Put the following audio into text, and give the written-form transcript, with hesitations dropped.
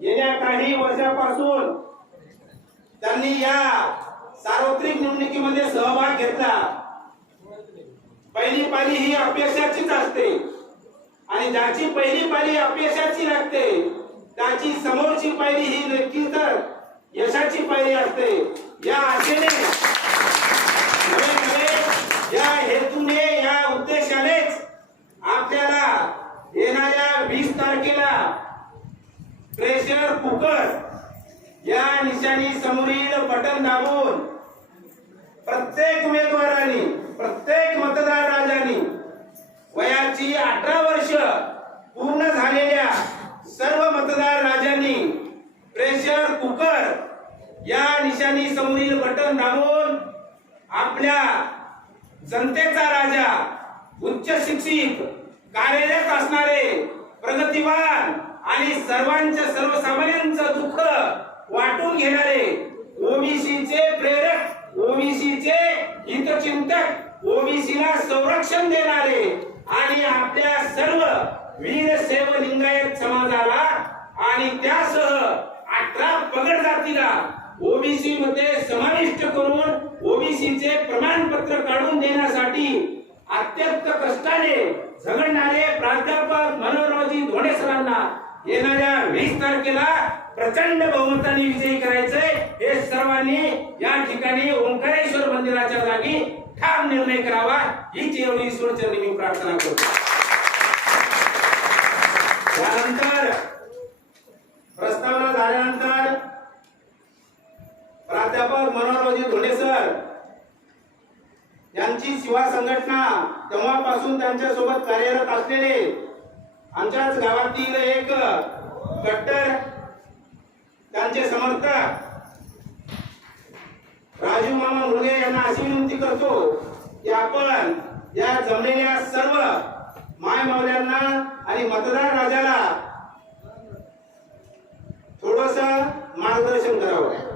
गेल्या काही वर्षापासून त्यांनी या सार्वत्रिक निवडणुकीमध्ये सहभाग घेतला। पहिली पाली ही अपयशाचीच असते आणि ज्याची पहिली पाली अपयशाची लागते त्याची समोरची पायरी ही नक्कीच तर यशाची पायरी असते। या आशेने या हेतूने या उद्देशानेच आपल्याला येणाऱ्या 20 तारखेला प्रेशर कुकर या निशाणी समोरील बटन दाबून प्रत्येक उमेदवारांनी प्रत्येक मतदार राजांनी वयाची 18 वर्ष पूर्ण झालेल्या सर्व मतदार राजांनी प्रेशर कुकर या निशाणी समोरील बटन दाबून आपल्या जनतेचा राजा उच्च शिक्षित कार्यरत असणारे प्रगतिवान आणि सर्वसामान्यांचं दुःख वाटून घेणारे ओबीसीचे प्रेरक ओबीसीचे हितचिंतक ओबीसीला संरक्षण देणारे आणि आपल्या सर्व वीरशैव लिंगायत समाजाला आणि त्यासह 18 पगड जातीला ओबीसी मध्ये समाविष्ट करून ओबीसीचे प्रमाणपत्र काढून देण्यासाठी अत्यंत कष्टाने झगडणारे प्राध्यापक मनोहररावजी धोंडे सरांना येणाऱ्या 20 तारखेला प्रचंड बहुमताने विजयी करायचे। हे सर्वांनी या ठिकाणी ओंकारेश्वर मंदिराच्या जागी ठाम निर्णय करावा हीच एवढी ईश्वरचरणी मी प्रार्थना करतो। त्यानंतर प्रस्तावना झाल्यानंतर प्राध्यापक मनोहररावजी धोंडे सर यांची शिवा संघटना तेव्हापासून त्यांच्या सोबत कार्यरत असलेले आमच्याच गावातील एक कट्टर त्यांचे समर्थक राजू मामा मुलगे यांना अशी विनंती करतो की आपण या जमलेल्या सर्व माय मावल्यांना आणि मतदार राजाला थोडंसं मार्गदर्शन करावं।